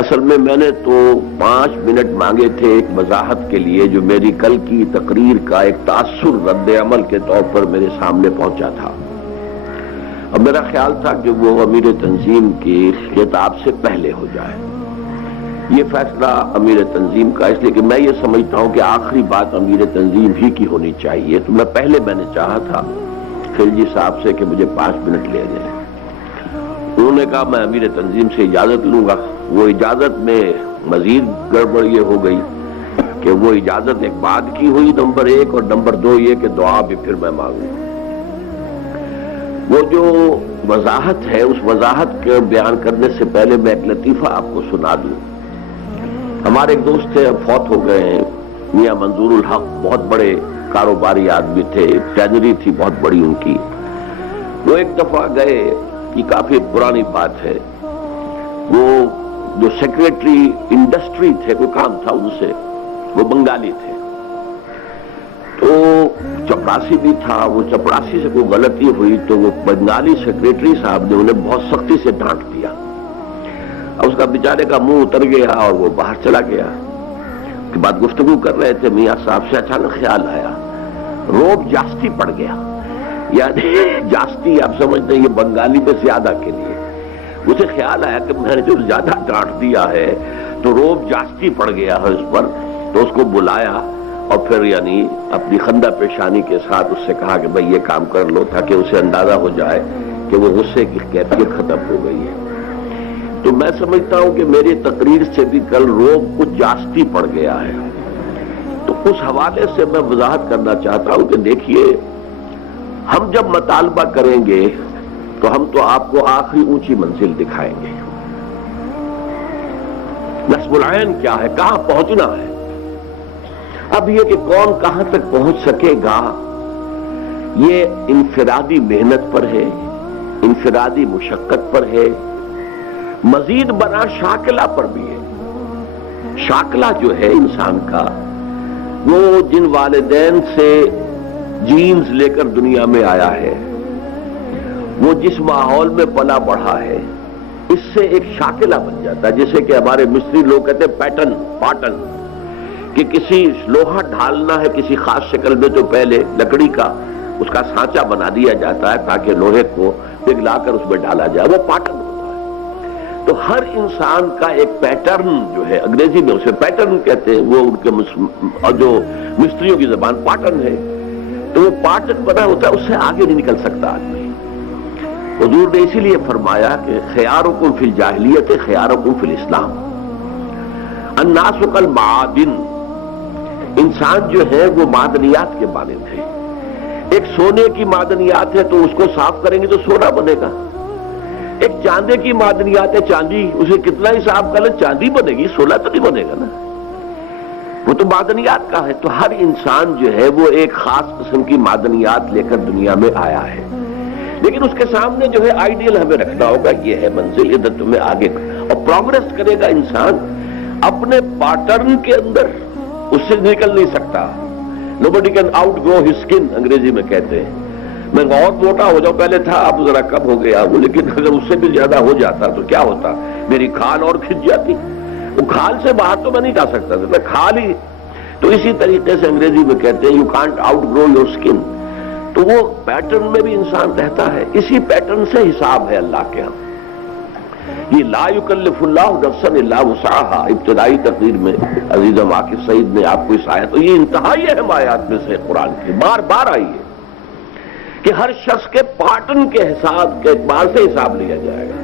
اصل میں نے تو 5 منٹ مانگے تھے ایک وضاحت کے لیے جو میری کل کی تقریر کا ایک تاثر رد عمل کے طور پر میرے سامنے پہنچا تھا. اب میرا خیال تھا کہ وہ امیر تنظیم کی خطاب سے پہلے ہو جائے. یہ فیصلہ امیر تنظیم کا اس لیے کہ میں یہ سمجھتا ہوں کہ آخری بات امیر تنظیم ہی کی ہونی چاہیے. تو میں نے چاہا تھا خلجی صاحب سے کہ مجھے 5 منٹ لے دیں. انہوں نے کہا میں امیر تنظیم سے اجازت لوں گا. وہ اجازت میں مزید گڑبڑ یہ ہو گئی کہ وہ اجازت ایک بعد کی ہوئی نمبر 1، اور نمبر 2 یہ کہ دعا بھی پھر میں مانگوں. وہ جو وضاحت ہے اس وضاحت کے بیان کرنے سے پہلے میں ایک لطیفہ آپ کو سنا دوں. ہمارے ایک دوست تھے، فوت ہو گئے ہیں، میاں منظور الحق. بہت بڑے کاروباری آدمی تھے، ٹریجری تھی بہت بڑی ان کی. وہ ایک دفعہ گئے، یہ کافی پرانی بات ہے، وہ جو سیکریٹری انڈسٹری تھے، کوئی کام تھا ان سے، وہ بنگالی تھے. تو چپراسی بھی تھا. وہ چپراسی سے کوئی غلطی ہوئی تو وہ بنگالی سیکریٹری صاحب نے انہیں بہت سختی سے ڈانٹ دیا. اب اس کا بیچارے کا منہ اتر گیا اور وہ باہر چلا گیا. اس کے بعد گفتگو کر رہے تھے میاں صاحب سے، اچانک خیال آیا، روب جاستی پڑ گیا. یعنی جاستی آپ سمجھتے ہیں یہ بنگالی میں زیادہ کے لیے. اسے خیال آیا کہ میں نے جو زیادہ ڈانٹ دیا ہے تو روب جاستی پڑ گیا ہے اس پر. تو اس کو بلایا اور پھر یعنی اپنی خندہ پیشانی کے ساتھ اس سے کہا کہ بھئی یہ کام کر لو، تاکہ اسے اندازہ ہو جائے کہ وہ غصے کی کیفیت ختم ہو گئی ہے. تو میں سمجھتا ہوں کہ میری تقریر سے بھی کل روب کچھ جاستی پڑ گیا ہے. تو اس حوالے سے میں وضاحت کرنا چاہتا ہوں کہ دیکھیے، ہم جب مطالبہ کریں گے تو ہم تو آپ کو آخری اونچی منزل دکھائیں گے. نصب العین کیا ہے، کہاں پہنچنا ہے. اب یہ کہ کون کہاں تک پہنچ سکے گا، یہ انفرادی محنت پر ہے، انفرادی مشقت پر ہے، مزید بنا شاکلہ پر بھی ہے. شاکلہ جو ہے انسان کا، وہ جن والدین سے جینز لے کر دنیا میں آیا ہے، وہ جس ماحول میں پلا بڑھا ہے، اس سے ایک شاکلہ بن جاتا ہے. جیسے کہ ہمارے مصری لوگ کہتے ہیں پاٹن، کہ کسی لوہا ڈھالنا ہے کسی خاص شکل میں تو پہلے لکڑی کا اس کا سانچہ بنا دیا جاتا ہے تاکہ لوہے کو پگھلا کر اس میں ڈالا جائے، وہ پاٹن ہوتا ہے. تو ہر انسان کا ایک پیٹرن جو ہے، انگریزی میں اسے پیٹرن کہتے ہیں، وہ ان کے جو مستریوں کی زبان پاٹن ہے. تو وہ پاٹن بنا ہوتا ہے، اس سے آگے نہیں نکل سکتا آدمی. حضور نے اسی لیے فرمایا کہ خیارکم فی الجاہلیت خیارکم فی الاسلام. الناس کالمعادن، انسان جو ہے وہ معدنیات کے مانند ہے. ایک سونے کی معدنیات ہے تو اس کو صاف کریں گے تو سونا بنے گا. ایک چاندے کی معدنیات ہے، چاندی، اسے کتنا ہی صاف کر لیں چاندی بنے گی، سونا تو نہیں بنے گا نا. وہ تو معدنیات کا ہے. تو ہر انسان جو ہے وہ ایک خاص قسم کی معدنیات لے کر دنیا میں آیا ہے. لیکن اس کے سامنے جو ہے آئیڈیل ہمیں رکھنا ہوگا، یہ ہے منزل، ادھر تمہیں آگے. اور پروگریس کرے گا انسان اپنے پیٹرن کے اندر، اس سے نکل نہیں سکتا. nobody can outgrow his skin انگریزی میں کہتے ہیں. میں اور موٹا ہو جاؤں، پہلے تھا اب ذرا کم ہو گیا وہ، لیکن اگر اس سے بھی زیادہ ہو جاتا تو کیا ہوتا، میری کھال اور کھنچ جاتی. وہ کھال سے باہر تو میں نہیں جا سکتا تھا، میں کھال ہی. تو اسی طریقے سے انگریزی میں کہتے ہیں you can't outgrow your skin. تو وہ پیٹرن میں بھی انسان رہتا ہے. اسی پیٹرن سے حساب ہے اللہ کے ہاں. یہ لا یکلف اللہ نفسا الا وسعها، ابتدائی تقریر میں عزیز عاقب سعید نے آپ کو اس آیت، تو یہ انتہائی اہم آیات میں سے قرآن کی بار بار آئی ہے کہ ہر شخص کے پیٹرن کے حساب کے اعتبار سے حساب لیا جائے گا.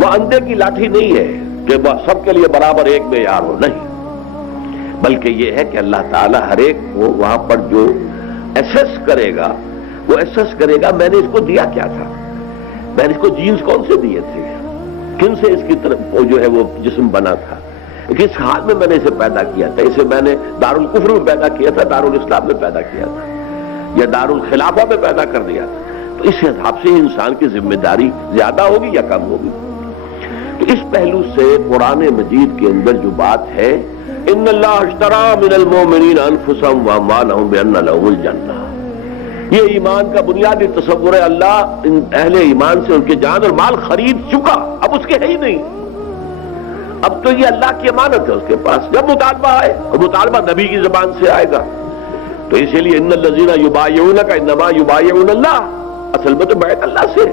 وہ اندھے کی لاٹھی نہیں ہے کہ سب کے لیے برابر ایک معیار ہو، نہیں، بلکہ یہ ہے کہ اللہ تعالیٰ ہر ایک کو وہاں پر جو ایسس کرے گا، وہ ایسس کرے گا میں نے اس کو دیا کیا تھا، میں نے اس کو جینز کون سے دیے تھے، کن سے اس کی طرف وہ جو ہے وہ جسم بنا تھا، کس حال میں نے اسے پیدا کیا تھا. اسے میں نے دارالکفر میں پیدا کیا تھا، دارالاسلام میں پیدا کیا تھا، یا دارالخلافہ میں پیدا کر دیا تھا. تو اس حساب سے انسان کی ذمہ داری زیادہ ہوگی یا کم ہوگی. تو اس پہلو سے قرآن مجید کے اندر جو بات ہے، ان اللہ اشترى من المؤمنین انفسهم واموالهم بان لهم الجنہ، یہ ایمان کا بنیادی تصور ہے. اللہ اہل ایمان سے ان کے جان اور مال خرید چکا، اب اس کے ہے ہی نہیں. اب تو یہ اللہ کی امانت ہے اس کے پاس. جب مطالبہ آئے, اور مطالبہ نبی کی زبان سے آئے گا, تو اسی لیے ان الذین یبایعونک انما یبایعون اللہ, اصل میں تو بیعت اللہ سے.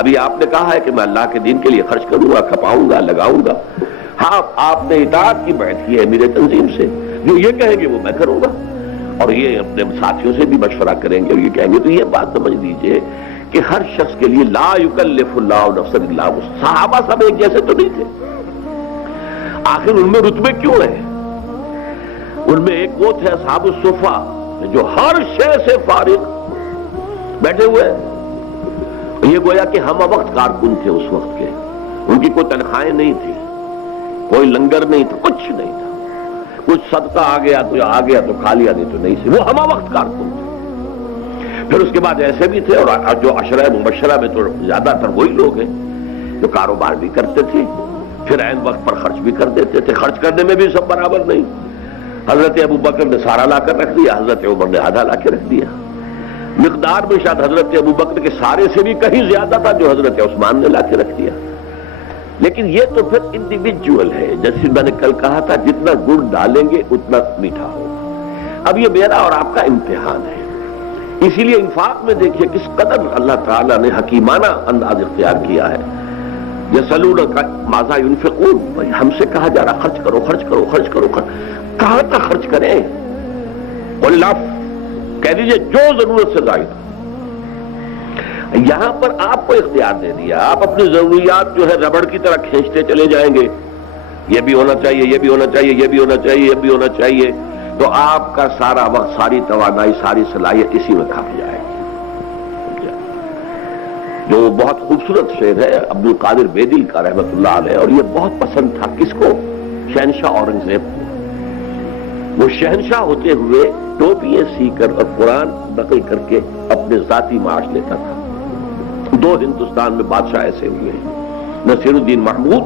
ابھی آپ نے کہا ہے کہ میں اللہ کے دین کے لیے خرچ کروں گا, کھپاؤں گا, لگاؤں گا. ہاں, آپ نے اطاعت کی بیعت کی ہے میرے تنظیم سے, جو یہ کہیں گے وہ میں کروں گا, اور یہ اپنے ساتھیوں سے بھی مشورہ کریں گے اور یہ کہیں گے. تو یہ بات سمجھ لیجئے کہ ہر شخص کے لیے لا یکلف اللہ نفسا الا وسعہا. صحابہ سب ایک جیسے تو نہیں تھے, آخر ان میں رتبے کیوں ہیں؟ ان میں ایک وہ تھے اصحاب الصفہ جو ہر شے سے فارغ بیٹھے ہوئے. یہ گویا کہ ہم وقت کارکن تھے اس وقت کے, ان کی کوئی تنخواہیں نہیں تھی, کوئی لنگر نہیں تھا, کچھ نہیں تھا. کچھ صدقہ آ گیا تو کھا لیا, نہیں تو نہیں سے. وہ ہم وقت کارکن تھے. پھر اس کے بعد ایسے بھی تھے, اور جو عشرہ مبشرہ میں تو زیادہ تر وہی لوگ ہیں جو کاروبار بھی کرتے تھے, پھر عین وقت پر خرچ بھی کر دیتے تھے. خرچ کرنے میں بھی سب برابر نہیں. حضرت ابو بکر نے سارا لا کر رکھ دیا, حضرت عمر نے آدھا لا کے رکھ دیا. مقدار میں شاید حضرت ابو بکر کے سارے سے بھی کہیں زیادہ تھا جو حضرت عثمان نے لا کے رکھ دیا. لیکن یہ تو پھر انڈیویجول ہے. جیسے میں نے کل کہا تھا, جتنا گڑ ڈالیں گے اتنا میٹھا ہوگا. اب یہ میرا اور آپ کا امتحان ہے. اسی لیے انفاق میں دیکھیے کس قدر اللہ تعالیٰ نے حکیمانہ انداز اختیار کیا ہے. یسألونک ماذا ينفقون, ہم سے کہا جا رہا خرچ کرو خرچ کرو خرچ کرو. کہاں تک خرچ کریں؟ قل العفو, کہہ دیجئے جو ضرورت سے زائد. یہاں پر آپ کو اختیار دے دیا, آپ اپنی ضروریات جو ہے ربڑ کی طرح کھینچتے چلے جائیں گے. یہ بھی ہونا چاہیے, یہ بھی ہونا چاہیے, یہ بھی ہونا چاہیے, یہ بھی ہونا چاہیے, تو آپ کا سارا وقت, ساری توانائی, ساری صلاحیت اسی میں کھپ جائے گی. جو بہت خوبصورت شعر ہے عبد القادر بیدل کا رحمت اللہ علیہ, اور یہ بہت پسند تھا کس کو؟ شہنشاہ اورنگزیب کو. وہ شہنشاہ ہوتے ہوئے ٹوپیاں سی کر اور قرآن نقل کر کے اپنے ذاتی معاش لیتا تھا. دو ہندوستان میں بادشاہ ایسے ہوئے ہیں, نصیر الدین محمود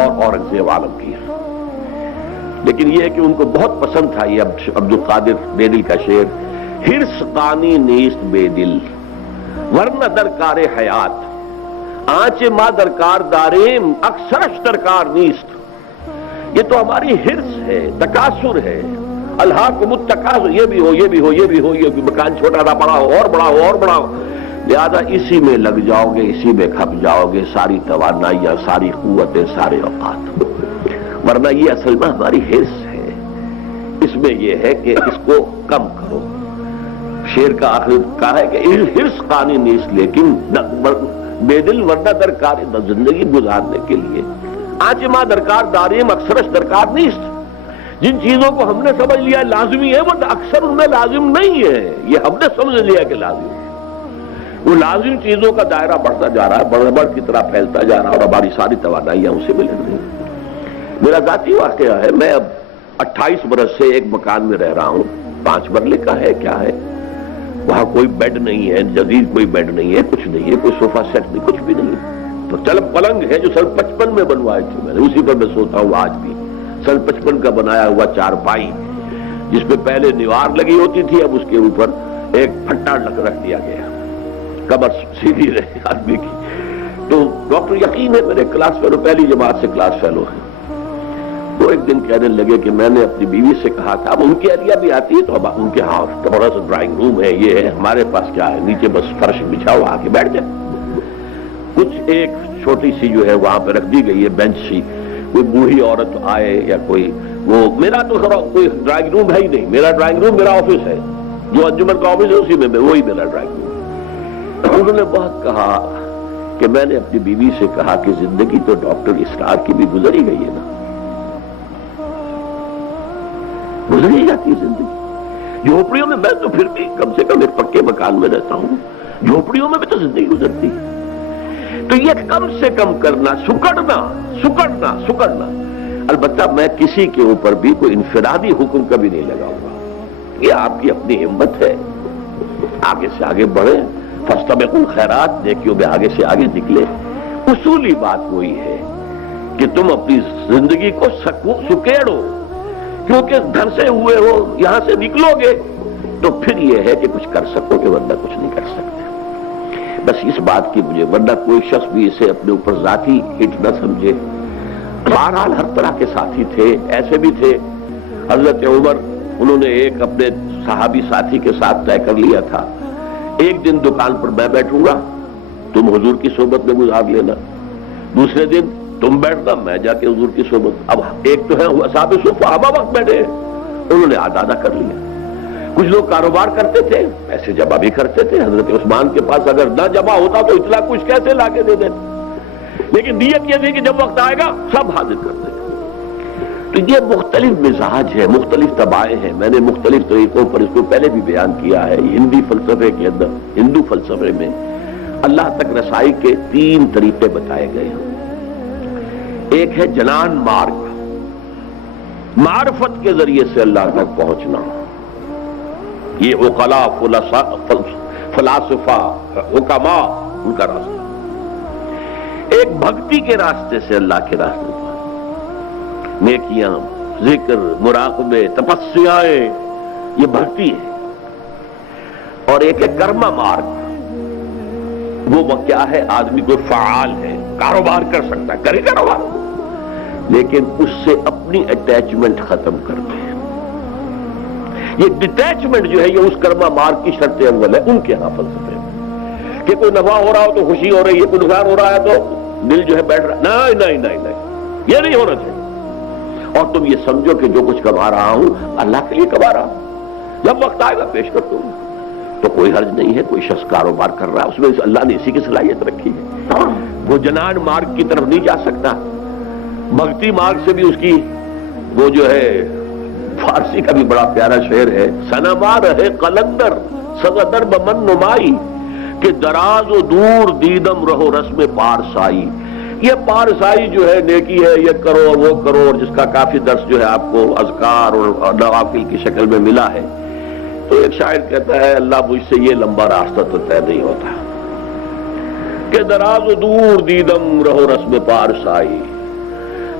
اور اورنگزیب عالمگیر. لیکن یہ ہے کہ ان کو بہت پسند تھا یہ عبد القادر بیدل کا شعر, ہرس قانی نیست بے دل ورنہ درکار حیات, آنچ ماں درکار داریم اکثرش درکار نیست. یہ تو ہماری ہرس ہے, تکاثر ہے. الہاکم التکاثر, یہ بھی ہو, یہ بھی ہو, یہ بھی ہو, یہ بھی مکان چھوٹا تھا بڑا ہو, اور بڑا ہو, اور بڑا ہو. لہذا اسی میں لگ جاؤ گے, اسی میں کھپ جاؤ گے, ساری توانائیاں, ساری قوتیں, سارے اوقات. ورنہ یہ اصل میں ہماری ہرس ہے. اس میں یہ ہے کہ اس کو کم کرو. شعر کا آخر کہا ہے کہ ہرس قانی نیست, لیکن بے دل ورنہ درکار زندگی گزارنے کے لیے آج ماں درکار داریم اکثرش درکار نیست. جن چیزوں کو ہم نے سمجھ لیا لازمی ہے وہ اکثر ان میں لازم نہیں ہے. یہ ہم نے سمجھ لیا کہ لازم ہے. وہ لازم چیزوں کا دائرہ بڑھتا جا رہا ہے, بڑھ کی طرح پھیلتا جا رہا ہے, اور ہماری ساری توانائیاں اسی میں لگ رہی ہیں. میرا ذاتی واقعہ ہے, میں اب 28 برس سے ایک مکان میں رہ رہا ہوں. 5 مرلے کا ہے, کیا ہے, وہاں کوئی بیڈ نہیں ہے, جدید کوئی بیڈ نہیں ہے, کچھ نہیں ہے, کوئی صوفہ سیٹ نہیں, کچھ بھی نہیں. تو چل پلنگ ہے جو سن 55 میں بنوائے تھے میں نے, اسی پر میں سوتا ہوں آج بھی. سن 55 کا بنایا ہوا چارپائی, جس پہ پہلے دیوار لگی ہوتی تھی, اب اس کے اوپر ایک پھٹا رکھ دیا گیا, کمر سیدھی رہے آدمی کی. تو ڈاکٹر یقین ہے میرے کلاس فیلو, پہلی جماعت سے کلاس فیلو ہیں. وہ ایک دن کہنے لگے کہ میں نے اپنی بیوی سے کہا تھا, اب ان کی اہلیہ بھی آتی ہے تو اب ان کے ہاں بڑا سا ڈرائنگ روم ہے, یہ ہے, ہمارے پاس کیا ہے, نیچے بس فرش بچھاؤ, آ کے بیٹھ جائے. کچھ ایک چھوٹی سی جو ہے وہاں پہ رکھ دی گئی ہے بینچ سی, کوئی بوڑھی عورت آئے یا کوئی, وہ میرا تو کوئی ڈرائنگ روم ہے ہی نہیں. میرا ڈرائنگ روم میرا آفس ہے, جو انجمن کا آفس ہے اسی میں وہی میرا ڈرائنگ روم. انہوں نے بہت کہا کہ میں نے اپنی بیوی سے کہا کہ زندگی تو ڈاکٹر اسرار کی بھی گزر ہی گئی ہے نا, گزر ہی جاتی ہے زندگی. جھوپڑیوں میں تو پھر بھی کم سے کم ایک پکے مکان میں رہتا ہوں, جھوپڑیوں میں بھی تو زندگی گزرتی ہے. تو یہ کم سے کم کرنا, سکڑنا. البتہ میں کسی کے اوپر بھی کوئی انفرادی حکم کبھی نہیں لگاؤں گا. یہ آپ کی اپنی ہمت ہے, آگے سے آگے بڑھیں, فاستبقوا الخیرات, نیکیوں میں آگے سے آگے نکلے. اصولی بات وہی ہے کہ تم اپنی زندگی کو سکیڑو, کیونکہ گھر سے ہوئے ہو, یہاں سے نکلو گے تو پھر یہ ہے کہ کچھ کر سکو گے, ورنہ کچھ نہیں کر سکتے. بس اس بات کی مجھے, ورنہ کوئی شخص بھی اسے اپنے اوپر ذاتی ہٹ نہ سمجھے. بہرحال ہر طرح کے ساتھی تھے، ایسے بھی تھے حضرت عمر، انہوں نے ایک اپنے صحابی ساتھی کے ساتھ طے کر لیا تھا، ایک دن دکان پر میں بیٹھوں گا، تم حضور کی صحبت میں گزار لینا، دوسرے دن تم بیٹھنا، میں جا کے حضور کی صحبت۔ اب ایک تو ہے اصحاب صفہ ہمہ وقت بیٹھے، انہوں نے آدھا آدھا کر لیا۔ کچھ لوگ کاروبار کرتے تھے، پیسے جمع بھی کرتے تھے، حضرت عثمان کے پاس اگر نہ جمع ہوتا تو اتنا کچھ کیسے لا کے دے دیتے، لیکن نیت یہ تھی کہ جب وقت آئے گا سب حاضر کر دیں۔ تو یہ مختلف مزاج ہے، مختلف طبائع ہیں، میں نے مختلف طریقوں پر اس کو پہلے بھی بیان کیا ہے۔ ہندی فلسفے کے اندر، ہندو فلسفے میں اللہ تک رسائی کے 3 طریقے بتائے گئے ہیں۔ ایک ہے جنان مارگ، معرفت کے ذریعے سے اللہ تک پہنچنا، یہ عقلاء، فلاسفہ، حکماء، ان کا راستہ۔ ایک بھکتی کے راستے سے اللہ کے راستے پر، نیکیاں، ذکر، مراقبے، تپسیائیں، یہ بھکتی ہے۔ اور ایک ہے کرما مارگ، وہ کیا ہے؟ آدمی کوئی فعال ہے، کاروبار کر سکتا ہے، کرے کاروبار، لیکن اس سے اپنی اٹیچمنٹ ختم کر دے۔ یہ ڈیٹیچمنٹ جو ہے یہ اس کرما مارگ کی شرط اول ہے ان کے ہاں فلسفے میں، کہ کوئی نفع ہو رہا ہو تو خوشی ہو رہی ہے، کوئی نقصان ہو رہا ہے تو دل جو ہے بیٹھ رہا ہے، نہیں، یہ نہیں ہونا چاہیے۔ اور تم یہ سمجھو کہ جو کچھ کما رہا ہوں اللہ کے لیے کما رہا ہوں، جب وقت آئے گا پیش کر دوں گا۔ تو کوئی حرج نہیں ہے، کوئی شخص کاروبار کر رہا ہے، اس میں اللہ نے اسی کی صلاحیت رکھی ہے، وہ جنان مارگ کی طرف نہیں جا سکتا، بھکتی مارگ سے بھی اس کی وہ جو ہے، فارسی کا بھی بڑا پیارا شعر ہے، سنما رہے قلندر سزدر بمن نمائی، کہ دراز و دور دیدم رہو رسم پارسائی۔ یہ پارسائی جو ہے نیکی ہے، یہ کرو اور وہ کرو، اور جس کا کافی درس جو ہے آپ کو اذکار اور نوافل کی شکل میں ملا ہے۔ تو ایک شاعر کہتا ہے، اللہ مجھ سے یہ لمبا راستہ تو طے نہیں ہوتا، کہ دراز و دور دیدم رہو رسم پارسائی،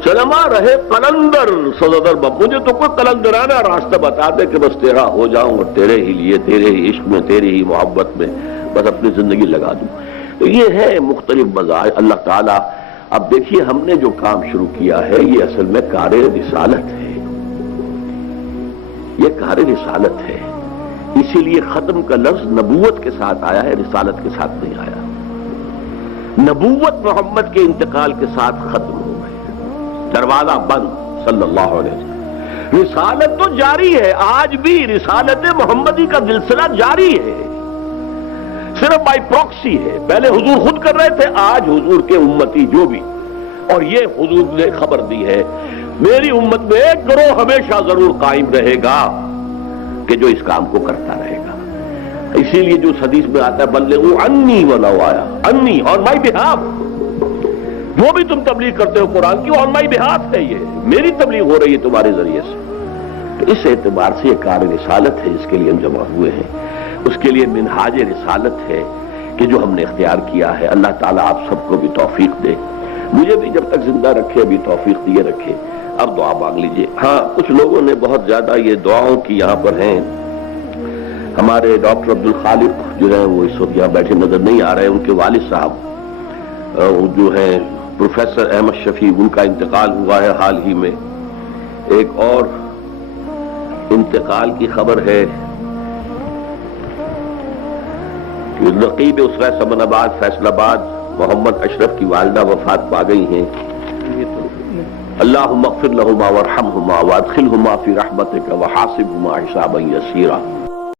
سنما رہے قلندر سزدر بم، مجھے تو کوئی قلندرانہ راستہ بتا دے کہ بس تیرا ہو جاؤں اور تیرے ہی لیے، تیرے ہی عشق میں، تیرے ہی محبت میں بس اپنی زندگی لگا دوں۔ تو یہ ہے مختلف مزاج اللہ تعالیٰ۔ اب دیکھیے ہم نے جو کام شروع کیا ہے یہ اصل میں کار رسالت ہے، یہ کار رسالت ہے، اسی لیے ختم کا لفظ نبوت کے ساتھ آیا ہے، رسالت کے ساتھ نہیں آیا۔ نبوت محمد کے انتقال کے ساتھ ختم ہو گئی، دروازہ بند، صلی اللہ علیہ وسلم۔ رسالت تو جاری ہے، آج بھی رسالت محمدی کا سلسلہ جاری ہے، صرف بائی پروکسی ہے۔ پہلے حضور خود کر رہے تھے، آج حضور کے امتی جو بھی، اور یہ حضور نے خبر دی ہے، میری امت میں ایک گروہ ہمیشہ ضرور قائم رہے گا کہ جو اس کام کو کرتا رہے گا۔ اسی لیے جو حدیث میں آتا ہے، بلغوا عنی ولو آیا، عنی، آن مائی بہاف، جو بھی تم تبلیغ کرتے ہو قرآن کی، آن مائی بہاف ہے، یہ میری تبلیغ ہو رہی ہے تمہارے ذریعے سے۔ تو اس اعتبار سے یہ کار رسالت ہے جس کے لیے ہم جمع ہوئے ہیں، اس کے لیے منہاج رسالت ہے کہ جو ہم نے اختیار کیا ہے۔ اللہ تعالیٰ آپ سب کو بھی توفیق دے، مجھے بھی جب تک زندہ رکھے ابھی توفیق دیے رکھے۔ اب دعا مانگ لیجئے۔ ہاں، کچھ لوگوں نے بہت زیادہ یہ دعاؤں کی یہاں پر ہیں، ہمارے ڈاکٹر عبدالخالق جو ہیں وہ اس وقت یہاں بیٹھے نظر نہیں آ رہے، ان کے والد صاحب جو ہیں پروفیسر احمد شفیع، ان کا انتقال ہوا ہے حال ہی میں۔ ایک اور انتقال کی خبر ہے کہ نقیب اسرہ سمن آباد فیصل آباد محمد اشرف کی والدہ وفات پا گئی ہیں۔ اللہم اغفر لہما وارحمہما وادخلہما فی رحمتک وحاسبہما حسابا یسیرا۔